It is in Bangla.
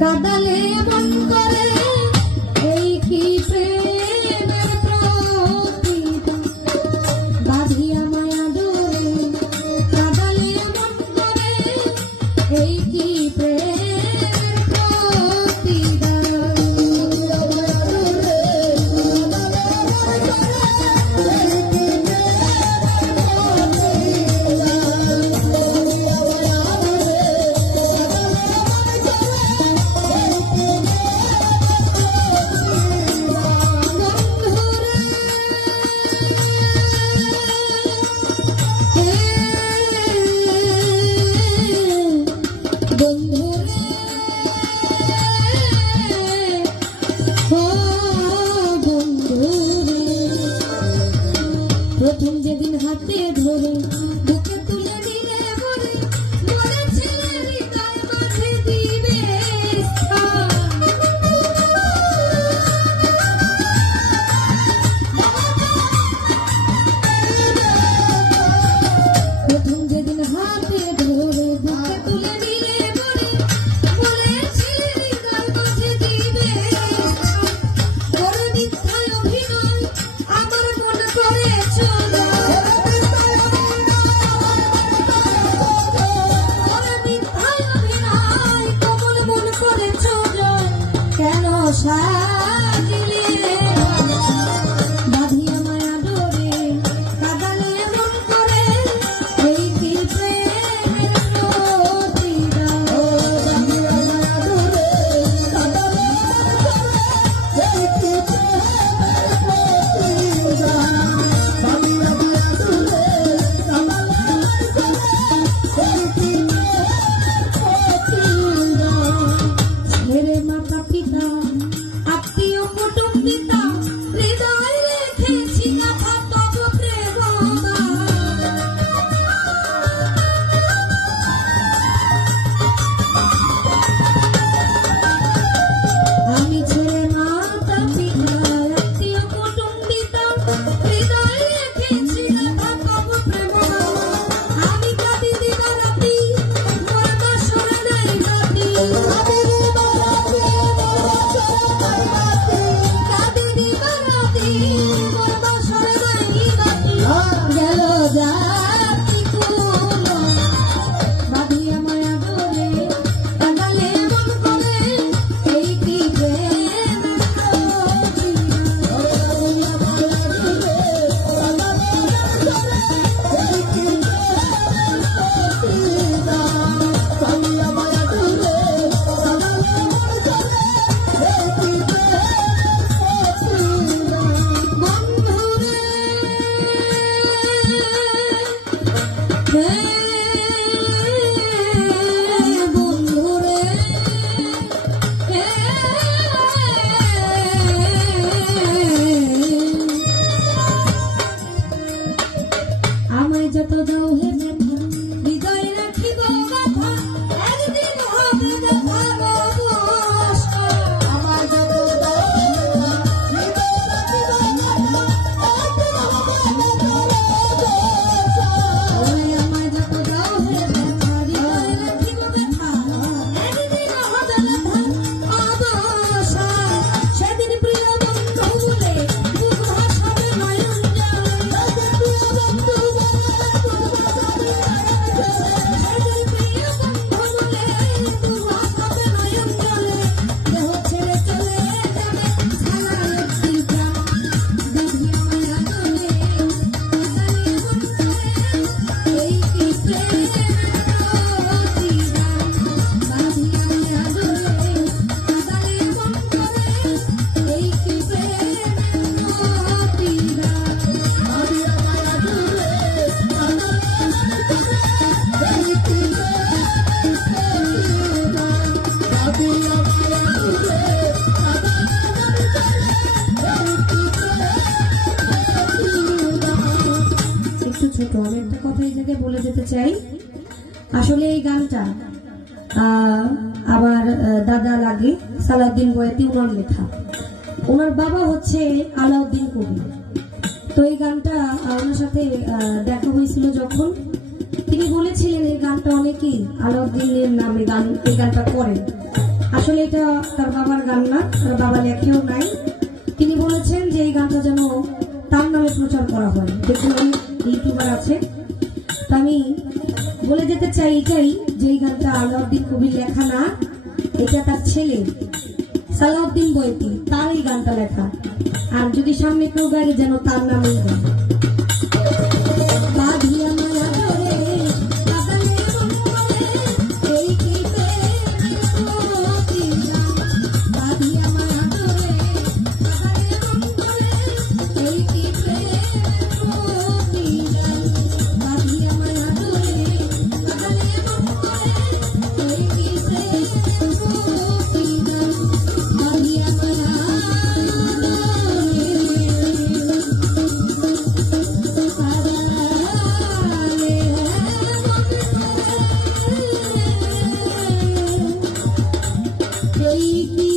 কাদালে মন করে এই কি প্রেমের প্রতিদান বাঁধিয়া মায়া ডোরে কাদালে মন করে এই কি প্রেমের প্রতিদান প্রথম যেদিন হাতে ধরে বুকে তুলে দিলে মরে মরে ছেলে তার মাঝে দিবে প্রথম যেদিন হাতে ধরে বুকে তুলে দিলে মরে মরে ছেলে তার মাঝে দিবে ওর মিথ্যায় অভিনয় আমার মন করে চলে কেন সাজিলে বাঁধিয়া মায়া ডোরে কাদালে মন করে এই কি প্রেমের প্রতিদান বাঁধিয়া মায়া ডোরে কাদালে এই কি প্রেমের প্রতিদান বাঁধিয়া মায়া ডোরে কাদালে এই কি ছেড়ে মাতা পিতা আত্মীয় কুটুম্বিতা হৃদয় রেখেছি কথা তব প্রেম আমি ছেড়ে মাতা পিতা আত্মীয় কুটুম্বিতা হৃদয় রেখেছি কথা তব প্রেম আমি কাঁদি দিবারাতি মোর বাসরে নাই রাতি বাঁধিয়া মায়া ডোরে কাদালে মন করে এই কি প্রেমের আমায় যত দাও হে ব্যথা হৃদয়ে রাখিব কথা একদিন হবে দেখা অবশ্য আমায় যত দাও হে ব্যথা হৃদয়ে রাখিব কথা আমায় যত দাও হে ব্যথা হৃদয়ে রাখিব ব্যথা একদিন হবে দেখা অবশ্য সেদিন প্রিয় বন্ধু বলে বুক ভাসাবে নয়ন জলে প্রিয় বন্ধু ছোট আমি একটা কথা এই জায়গায় বলে যেতে চাই আসলে এই গানটা আমার দাদা লাগে সালাউদ্দিন বয়াতি ওনার লেখা ওনার বাবা হচ্ছে আলাউদ্দিন কবি তো এই গানটা ওনার সাথে দেখা হয়েছিল যখন তিনি বলেছিলেন এই গানটা অনেকেই আলাউদ্দিনের নামে এই গানটা করেন আসলে এটা তার বাবার গান না, তার বাবা লেখেও নাই। তিনি বলেছেন যে এই গানটা যেন তার নামে প্রচার করা হয়। দেখুন অনেক ইউটিউবার আছে, তা আমি বলে যেতে চাই এটাই যে এই গানটা আলাউদ্দিন কবির লেখা না, এটা তার ছেলে সালাউদ্দিন বৈতি, তার এই গানটা লেখা। আর যদি সামনে কেউ গাড়ি যেন তার নামেই গান। Baby